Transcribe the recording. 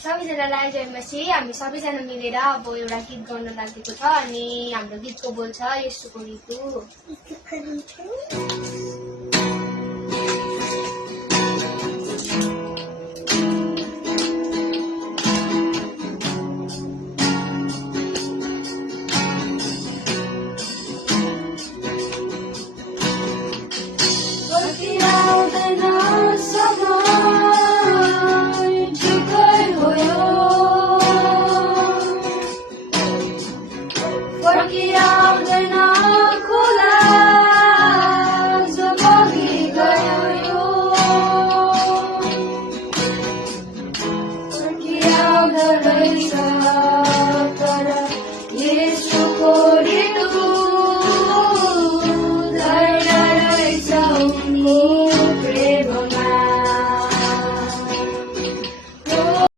सबैजनालाई जयमसी। हामी सबैजना मिलेर अब एउटा गीत गाउन लागेको छ अनि हाम्रो गीतको बोल छ यसुको ऋतु। फर्किआउँदैन खोला जो बगिगयो यो, फर्किआउँदो रहेछ